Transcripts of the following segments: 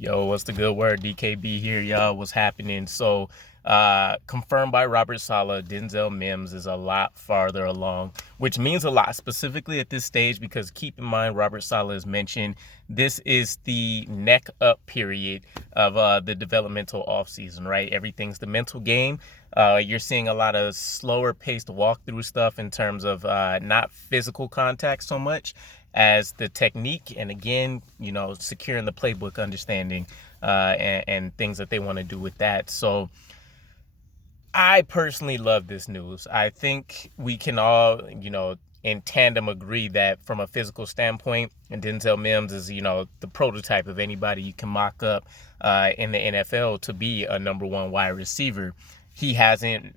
Yo, what's the good word? DKB here, y'all. What's happening? So, confirmed by Robert Saleh, Denzel Mims is a lot farther along, which means a lot specifically at this stage because keep in mind, Robert Saleh has mentioned this is the neck up period of the developmental offseason, right? Everything's the mental game. You're seeing a lot of slower paced walkthrough stuff in terms of not physical contact so much as the technique, and again, securing the playbook understanding and things that they want to do with that. So I personally love this news. I think we can all, in tandem agree that from a physical standpoint, and Denzel Mims is, the prototype of anybody you can mock up in the NFL to be a number one wide receiver. He hasn't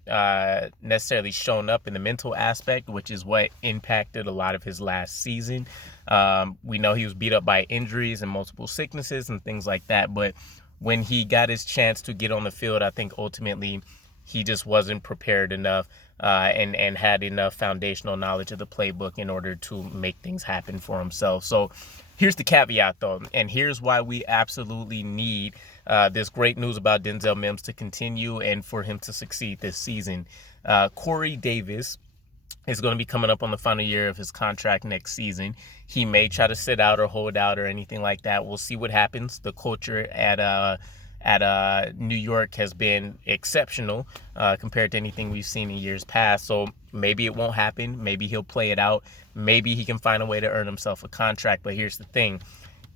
necessarily shown up in the mental aspect, which is what impacted a lot of his last season. We know he was beat up by injuries and multiple sicknesses and things like that. But when he got his chance to get on the field, I think ultimately he just wasn't prepared enough and had enough foundational knowledge of the playbook in order to make things happen for himself. So here's the caveat, though, and here's why we absolutely need this great news about Denzel Mims to continue and for him to succeed this season. Corey Davis is going to be coming up on the final year of his contract next season. He may try to sit out or hold out or anything like that. We'll see what happens. The culture at New York has been exceptional compared to anything we've seen in years past. So maybe it won't happen. Maybe he'll play it out. Maybe he can find a way to earn himself a contract. But here's the thing.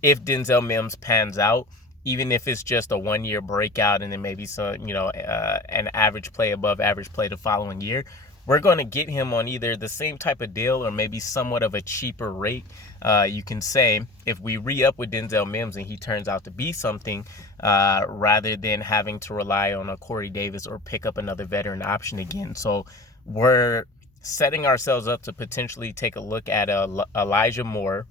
If Denzel Mims pans out, even if it's just a 1-year breakout and then maybe some, an average play above average play the following year, we're going to get him on either the same type of deal or maybe somewhat of a cheaper rate. You can say if we re-up with Denzel Mims and he turns out to be something, rather than having to rely on a Corey Davis or pick up another veteran option again. So we're setting ourselves up to potentially take a look at Elijah Moore,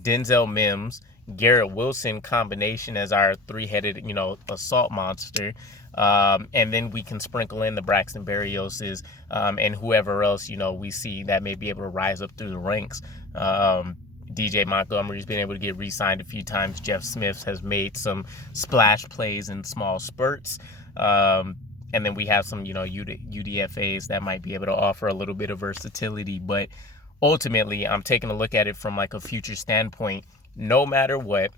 Denzel Mims, Garrett Wilson combination as our three-headed, assault monster. And then we can sprinkle in the Braxton Berrioses and whoever else, we see that may be able to rise up through the ranks. DJ Montgomery's been able to get re-signed a few times. Jeff Smith has made some splash plays in small spurts. And then we have some, UDFAs that might be able to offer a little bit of versatility. But ultimately, I'm taking a look at it from like a future standpoint. No matter what,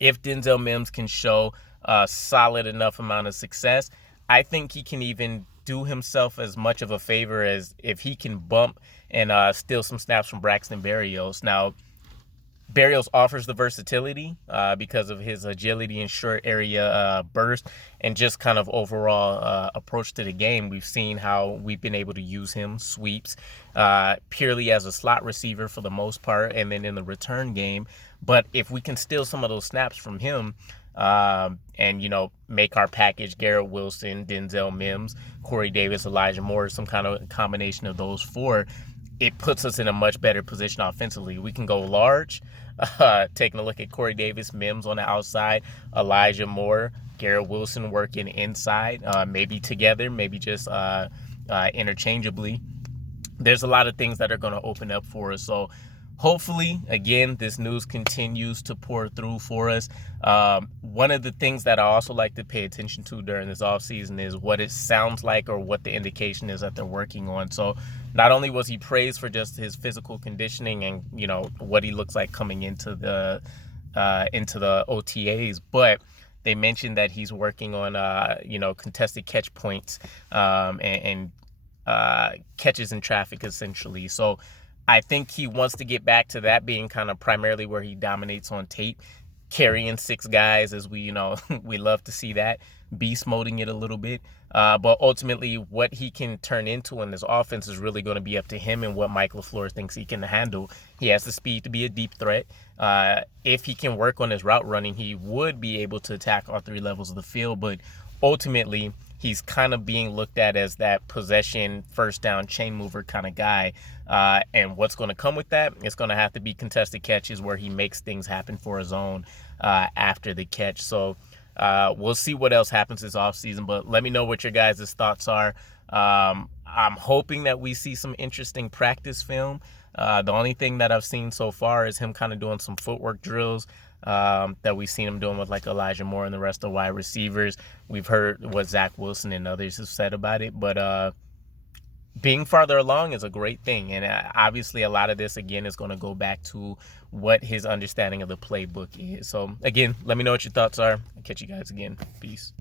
if Denzel Mims can show a solid enough amount of success, I think he can even do himself as much of a favor as if he can bump and steal some snaps from Braxton Berrios. Now, Berrios offers the versatility because of his agility and short area burst and just kind of overall approach to the game. We've seen how we've been able to use him sweeps purely as a slot receiver for the most part and then in the return game. But if we can steal some of those snaps from him and, make our package Garrett Wilson, Denzel Mims, Corey Davis, Elijah Moore, some kind of combination of those four, it puts us in a much better position offensively. We can go large, taking a look at Corey Davis, Mims on the outside, Elijah Moore, Garrett Wilson working inside, maybe together, maybe just interchangeably. There's a lot of things that are going to open up for us. So hopefully, again, this news continues to pour through for us. One of the things that I also like to pay attention to during this offseason is what it sounds like or what the indication is that they're working on. So not only was he praised for just his physical conditioning and, what he looks like coming into the OTAs, but they mentioned that he's working on, contested catch points and catches in traffic, essentially. So I think he wants to get back to that being kind of primarily where he dominates on tape, carrying 6 guys as we love to see that, beast moding it a little bit. But ultimately what he can turn into in this offense is really going to be up to him and what Mike LaFleur thinks he can handle. He has the speed to be a deep threat. If he can work on his route running, he would be able to attack all 3 levels of the field. But ultimately, he's kind of being looked at as that possession, first down, chain mover kind of guy. And what's going to come with that? It's going to have to be contested catches where he makes things happen for his own after the catch. So we'll see what else happens this offseason. But let me know what your guys' thoughts are. I'm hoping that we see some interesting practice film. The only thing that I've seen so far is him kind of doing some footwork drills. that we've seen him doing with like Elijah Moore and the rest of the wide receivers. We've heard what Zach Wilson and others have said about it, but being farther along is a great thing. And obviously a lot of this, again, is going to go back to what his understanding of the playbook is. So, again, let me know what your thoughts are. I'll catch you guys again. Peace.